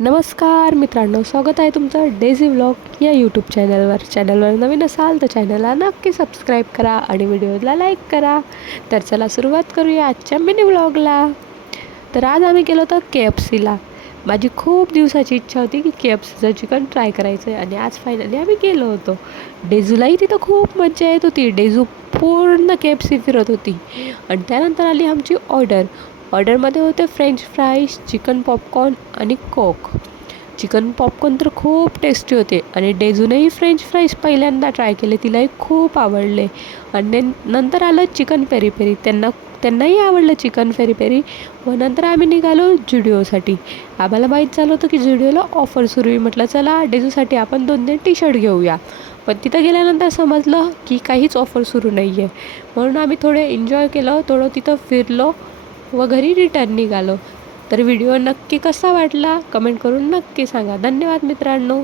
नमस्कार मित्रांनो, स्वागत आहे तुमचं डेझी व्लॉग या यूट्यूब चॅनलवर नवीन असाल तर चॅनलला नक्की सबस्क्राईब करा आणि व्हिडिओला लाईक करा. तर चला सुरुवात करूया आजच्या मिनी व्लॉगला. तर आज आम्ही गेलो होतो KFCला. माझी खूप दिवसाची इच्छा होती की KFCचं चिकन ट्राय करायचं आहे आणि आज फायनली आम्ही गेलो होतो. डेझूलाही तिथं खूप मजा येत होती. डेझू पूर्ण KFC फिरत होती आणि त्यानंतर आली आमची ऑर्डरमध्ये होते फ्रेंच फ्राईज, चिकन पॉपकॉर्न आणि कोक. चिकन पॉपकॉर्न तर खूप टेस्टी होते आणि डेझूनंही फ्रेंच फ्राईज पहिल्यांदा ट्राय केले, तिलाही खूप आवडले. आणि नंतर आलं चिकन पेरी पेरी, त्यांनाही आवडलं चिकन पेरी पेरी. व नंतर आम्ही निघालो जुडिओसाठी. आम्हाला माहीत झालं होतं की जुडिओला ऑफर सुरू आहे. म्हटलं चला डेझूसाठी आपण 2 टी-शर्ट घेऊया. पण तिथं गेल्यानंतर समजलं की काहीच ऑफर सुरू नाही आहे. म्हणून आम्ही थोडे एन्जॉय केलं, थोडं तिथं फिरलो व घरी रिटर्न निघालो. तर व्हिडिओ नक्की कसा वाटला कमेंट करून नक्की सांगा. धन्यवाद मित्रांनो.